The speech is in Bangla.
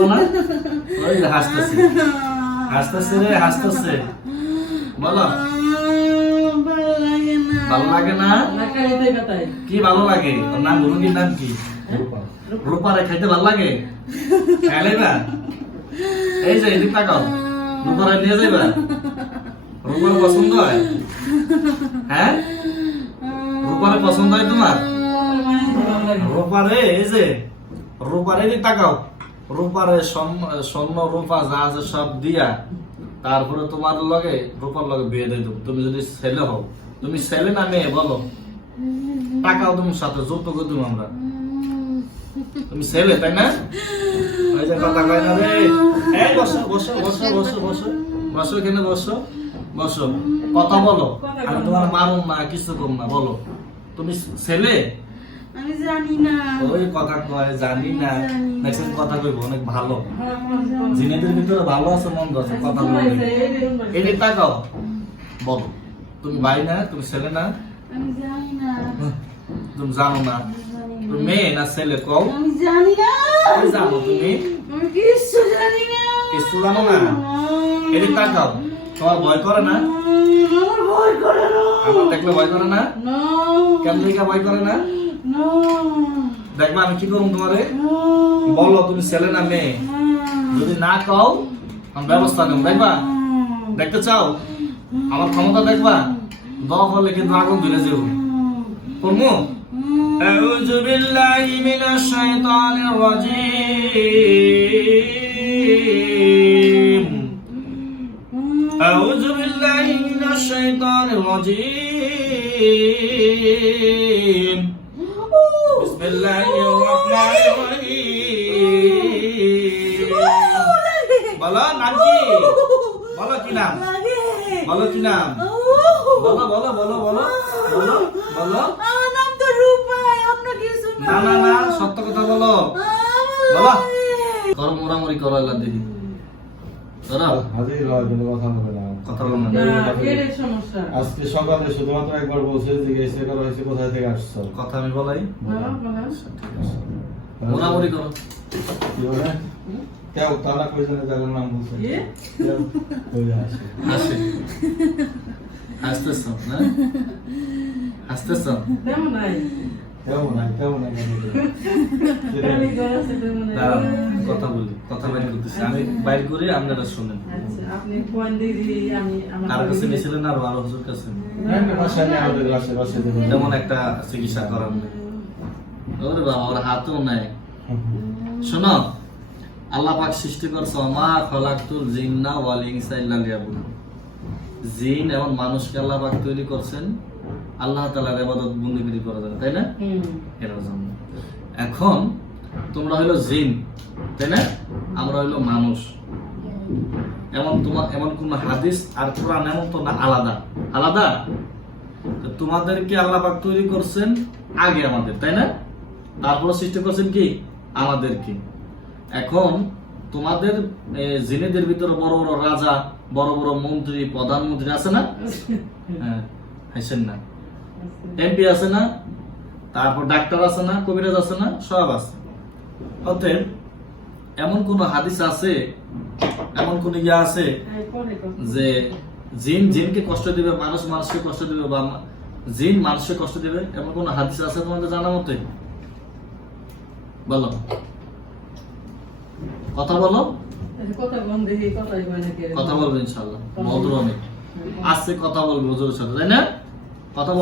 বলো না? ওই হাসতেছে। হাসতেছে রে হাসতেছে। বলো। ভালো লাগে না? না কি ভালো লাগে? ওর নাম মুরগির নাম কি? রূপারে খাইতে ভালো লাগে? খাইলাইবা এই যে এদিক তাকাও। রূপারে নিয়ে যাইবা? রূপার পছন্দ হয়? হ্যাঁ? রূপারে পছন্দ হয় তোমার? রূপারে এই যে রূপারে তাকাও। রূপারে স্বর্ণ- রূপা যা আছে সব দিয়া তারপরে তোমার লগে, রূপার লগে বিয়ে দিয়ে দেবো। তুমি যদি ছেলে হও, তুমি ছেলে না মেয়ে, বলো? টাকাও তোমার সাথে যৌতুক দেবো আমরা। তুমি ছেলে, তাই না? ওই যে কথা কয় না রে? বসো বসো বসো বসো বসো। বসো এখানে, বসো বসো। কথা বলো। আমি তোমার মারুম না, কিছু করুম না, বলো। তুমি ছেলে? আমি জানি না। ওই কথা কয় জানি না। জানি না। দেখছেন কথা কইব অনেক ভালো। হ্যাঁ, জিনেদের ভিতরে ভালো আছে মন্দ আছে কথা বলবে। এদিকে তাকাও বলো। তুমি ভাই না তুমি ছেলে না? আমি জানি না। তুমি জানো না। তুমি মেয়ে না ছেলে কও? আমি জানি না। জানো তুমি? আমি কিচ্ছু জানি না। কিছু জানো না? এদিকে তাকাও তোমার ভয় করে না? আমার ভয় করে না। আমার দেখলে ভয় করে না? না। কেন দিকে ভয় করে না? দেখবা আমি কি করবো তোমারে না বলো তুমি ছেলে না মেয়ে যদি না কও আমি ব্যবস্থা নেব দেখবা দেখতে চাও আমার ক্ষমতা দেখবা দশ হলে কিন্তু আগুন ধরে যাবো করমু أعوذ بالله من الشيطان الرجيم أعوذ بالله من الشيطان الرجيم بسم الله الرحمن الرحيم বলো নাম কি বলো কি নাম লাগে বলো কি নাম বলো বলো বলো বলো বলো বলো আমার নাম তো রূপাই অন্য কিছু না না না সত্য কথা বলো বলো করো মোরামুরি করো এলা দেখি ধরো হাজির হয় কিন্তু কথা বলে না কথা বলো না। আজকে সকালে শুধুমাত্র একবার বলছে জিজ্ঞাসা করা হয়েছে কোথায় থেকে আসছো? কথা আমি বলাই? হ্যাঁ, করো। কি বলে? কেউ তারা কই জানে যাদের নাম বলছে? আসে। হাসি হাসতেছ না? হাসতেছ? তেমন নাই। কেউ নাই কেউ নাই খালি ঘর আছে, তেমন নাই। দাঁড়ান কথা বলি কথা বাইর করতেছি। আমি বাইর করি আপনারা শুনেন। আপনি কোন দিদি আমি আমার কার কাছে নিয়েছিলেন আর আরও হুজুর কাছে? বাসায় নেই আমাদের বাসায় বাসায় দেবো তেমন একটা চিকিৎসা করার নেই। ওরে বাবা ওর হাতও নাই। শোনো আল্লাহ পাক সৃষ্টি করছে মা খলাকতুল জিন্না ওয়াল ইনসা ইল্লা লিয়াবুদুন জিন এবং মানুষকে আল্লাহ পাক তৈরি করছেন আল্লাহ তাআলার ইবাদত বন্দেগী করার জন্য তাই না? হুম। জন্য। এখন তোমরা হলো জিন তাই না? আমরা হলো মানুষ। এমন তোমার এমন কোন হাদিস আর কোরআন এমন তো না আলাদা। আলাদা? তোমাদেরকে আল্লাহ পাক তৈরি করছেন আগে আমাদের তাই না? তারপরে সৃষ্টি করছেন কি? আমাদেরকে। এখন তোমাদের জিনেদের ভিতরে বড় বড় রাজা বড় বড় মন্ত্রী প্রধানমন্ত্রী আছে না? হ্যাঁ না। এমপি আছে না তারপর ডাক্তার আছে না কবিরাজ আছে না সব আছে। অতএব এমন কোন হাদিস আছে এমন কোন ইয়া আছে। যে জিন জিনকে কষ্ট দিবে মানুষ মানুষকে কষ্ট দিবে বা জিন মানুষকে কষ্ট দিবে এমন কোন হাদিস আছে তোমাদের জানা মতে? বলো। কথা বলো। কথা বলবে ইনশাল্লাহ ভদ্র অনেক। আজকে কথা বলব হুজুরের সাথে তাই না? কথা